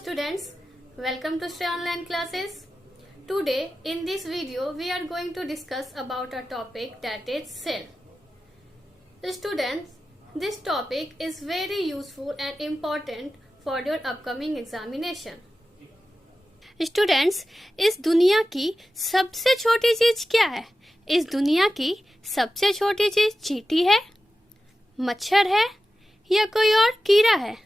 students, welcome to Stay Online Classes. Today in this video we are going to discuss about a topic that is cell. Students, this topic is very useful and important for your upcoming examination. Students, इस दुनिया की सबसे छोटी चीज क्या है? इस दुनिया की सबसे छोटी चीज चींटी है, मच्छर है या कोई और कीड़ा है?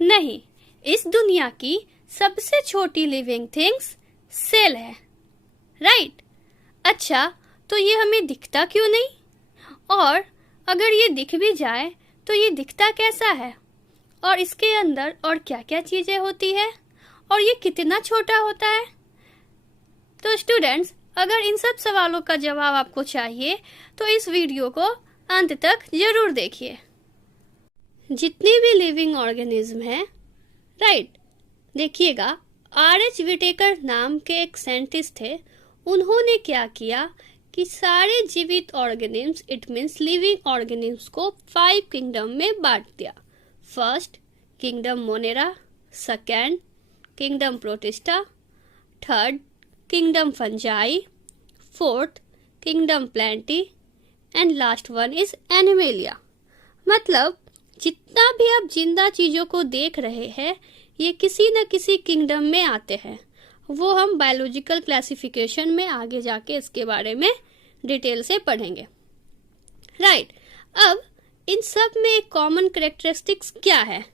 नहीं, इस दुनिया की सबसे छोटी लिविंग थिंग्स सेल है, राइट? अच्छा, तो ये हमें दिखता क्यों नहीं? और अगर ये दिख भी जाए तो ये दिखता कैसा है? और इसके अंदर और क्या क्या चीजें होती है? और ये कितना छोटा होता है? तो स्टूडेंट्स, अगर इन सब सवालों का जवाब आपको चाहिए तो इस वीडियो को अंत तक जरूर देखिए। जितनी भी लिविंग ऑर्गेनिज्म हैं, राइट, देखिएगा, आर.एच. विटेकर नाम के एक साइंटिस्ट थे। उन्होंने क्या किया कि सारे जीवित organism, it means living organism को 5 किंगडम में बांट दिया। First kingdom Monera, second kingdom protista, third kingdom fungi, fourth kingdom Plantae and last one is animalia. मतलब जितना भी आप जिंदा चीजों को देख रहे हैं ये किसी न किसी किंगडम में आते हैं। वो हम बायोलॉजिकल क्लासिफिकेशन में आगे जाके इसके बारे में डिटेल से पढ़ेंगे, राइट? अब इन सब में एक कॉमन कैरेक्टरिस्टिक्स क्या है?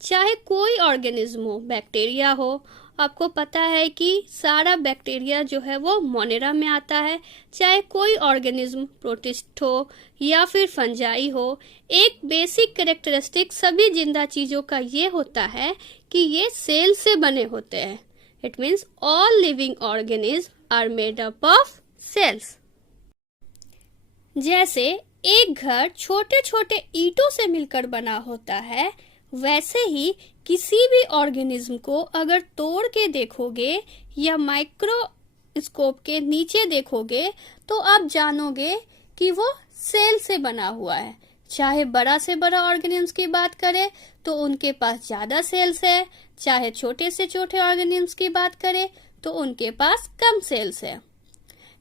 चाहे कोई ऑर्गेनिज्म हो, बैक्टीरिया हो, आपको पता है कि सारा बैक्टीरिया जो है वो मोनेरा में आता है। चाहे कोई ऑर्गेनिज्म प्रोटिस्ट हो या फिर फंजाई हो, एक बेसिक कैरेक्टरिस्टिक सभी जिंदा चीजों का ये होता है कि ये सेल से बने होते हैं। It means all living organism are made up of cells. जैसे एक घर छोटे छोटे ईंटों से मिलकर बना होता है, वैसे ही किसी भी ऑर्गेनिज्म को अगर तोड़ के देखोगे या माइक्रोस्कोप के नीचे देखोगे तो आप जानोगे कि वो सेल से बना हुआ है। चाहे बड़ा से बड़ा ऑर्गेनिज्म की बात करें तो उनके पास ज्यादा सेल्स है, चाहे छोटे से छोटे ऑर्गेनिज्म की बात करें तो उनके पास कम सेल्स है।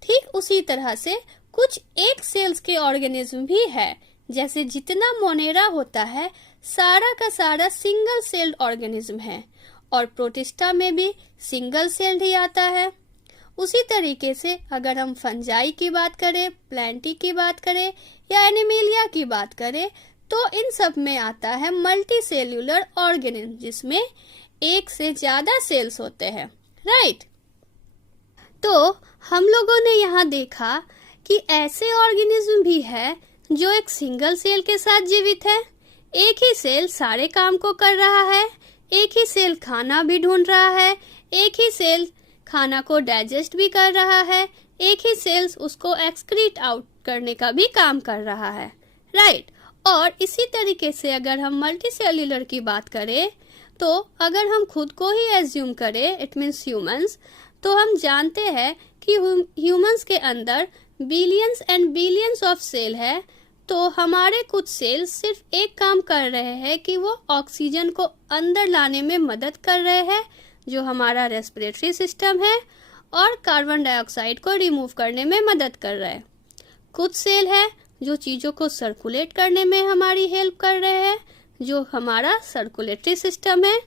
ठीक उसी तरह से कुछ एक सेल्स के ऑर्गेनिज्म भी है। जैसे जितना मोनेरा होता है सारा का सारा सिंगल सेल्ड ऑर्गेनिज्म है, और प्रोटिस्टा में भी सिंगल सेल्ड ही आता है। उसी तरीके से अगर हम फंजाई की बात करें, प्लांटी की बात करें या एनिमेलिया की बात करें तो इन सब में आता है मल्टी सेल्यूलर ऑर्गेनिज्म, जिसमें एक से ज्यादा सेल्स होते हैं, राइट? तो हम लोगों ने यहाँ देखा कि ऐसे ऑर्गेनिज्म भी है जो एक सिंगल सेल के साथ जीवित है। एक ही सेल सारे काम को कर रहा है, एक ही सेल खाना भी ढूंढ रहा है, एक ही सेल खाना को डाइजेस्ट भी कर रहा है, एक ही सेल उसको एक्सक्रीट आउट करने का भी काम कर रहा है, राइट? और इसी तरीके से अगर हम मल्टी सेल्यूलर की बात करें तो अगर हम खुद को ही एज्यूम करें, इट मीन्स ह्यूमंस, तो हम जानते हैं कि ह्यूमंस के अंदर billions and billions of cell है। तो हमारे कुछ सेल्स सिर्फ एक काम कर रहे हैं कि वो ऑक्सीजन को अंदर लाने में मदद कर रहे हैं, जो हमारा रेस्पिरेटरी सिस्टम है, और कार्बन डाइऑक्साइड को रिमूव करने में मदद कर रहे हैं। कुछ सेल है जो चीजों को सर्कुलेट करने में हमारी हेल्प कर रहे हैं, जो हमारा सर्कुलेटरी सिस्टम है।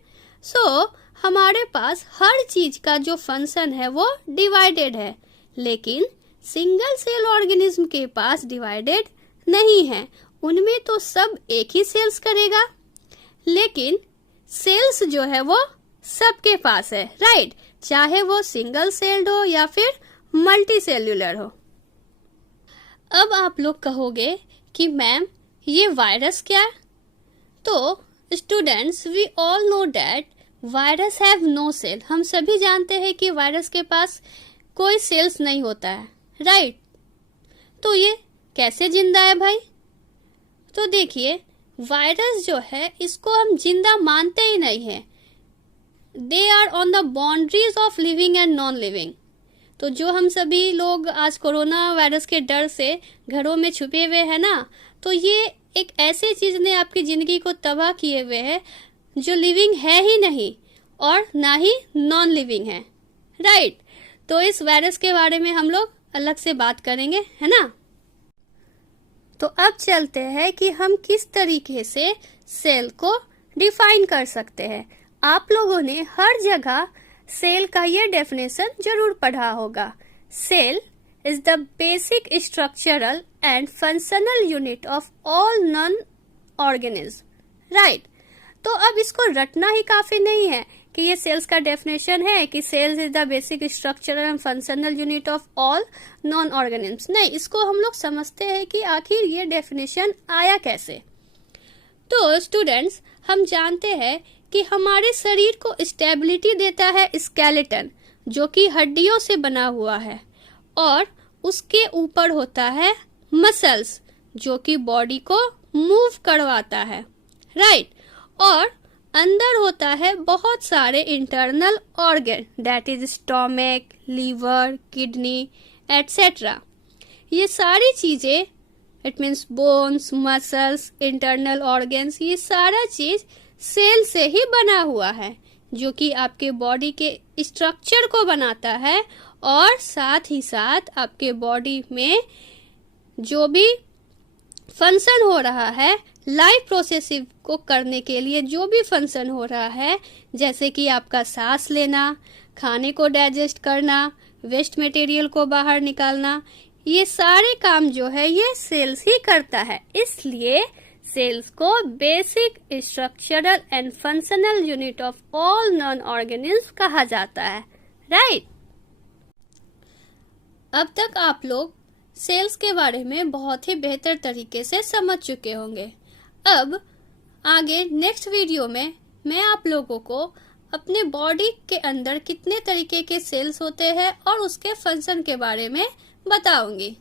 सो हमारे पास हर चीज का जो फंक्शन है वो डिवाइडेड है, लेकिन सिंगल सेल ऑर्गेनिज्म के पास डिवाइडेड नहीं है। उनमें तो सब एक ही सेल्स करेगा, लेकिन सेल्स जो है वो सबके पास है, राइट? चाहे वो सिंगल सेल्ड हो या फिर मल्टी सेल्यूलर हो। अब आप लोग कहोगे कि मैम ये वायरस क्या है? तो students, we all know that virus have no cell. हम सभी जानते हैं कि वायरस के पास कोई सेल्स नहीं होता है, राइट? तो ये कैसे जिंदा है भाई? तो देखिए, वायरस जो है इसको हम जिंदा मानते ही नहीं है। They are on the boundaries of living and non living. तो जो हम सभी लोग आज कोरोना वायरस के डर से घरों में छुपे हुए हैं ना, तो ये एक ऐसी चीज ने आपकी जिंदगी को तबाह किए हुए है जो लिविंग है ही नहीं। और ना ही नॉन लिविंग है, राइट। तो इस वायरस के बारे में हम लोग अलग से बात करेंगे, है ना। तो अब चलते हैं कि हम किस तरीके से सेल को डिफाइन कर सकते हैं। आप लोगों ने हर जगह सेल का ये डेफिनेशन जरूर पढ़ा होगा। Cell is the basic structural and functional unit of all non-organisms, right? तो अब इसको रटना ही काफी नहीं है कि ये सेल्स का डेफिनेशन है कि cells is the basic structural and functional unit of all non organisms. नहीं, इसको हम लोग समझते हैं कि आखिर ये डेफिनेशन आया कैसे। तो स्टूडेंट्स, हम जानते हैं कि हमारे शरीर को स्टेबिलिटी देता है स्केलेटन, जो कि हड्डियों से बना हुआ है, और उसके ऊपर होता है मसल्स, जो कि बॉडी को मूव करवाता है, राइट। और अंदर होता है बहुत सारे internal organ, that is stomach, liver, kidney etcetera. ये सारी चीजें, it means bones, muscles, internal organs, ये सारा चीज सेल से ही बना हुआ है, जो कि आपके बॉडी के स्ट्रक्चर को बनाता है, और साथ ही साथ आपके बॉडी में जो भी फंक्शन हो रहा है, लाइफ प्रोसेसिव को करने के लिए जो भी फंक्शन हो रहा है, जैसे कि आपका सांस लेना, खाने को डाइजेस्ट करना, वेस्ट मटेरियल को बाहर निकालना, ये सारे काम जो है ये सेल्स ही करता है। इसलिए सेल्स को basic structural and functional unit of all non organism कहा जाता है, राइट। अब तक आप लोग सेल्स के बारे में बहुत ही बेहतर तरीके से समझ चुके होंगे। अब आगे नेक्स्ट वीडियो में मैं आप लोगों को अपने बॉडी के अंदर कितने तरीके के सेल्स होते हैं और उसके फंक्शन के बारे में बताऊंगी।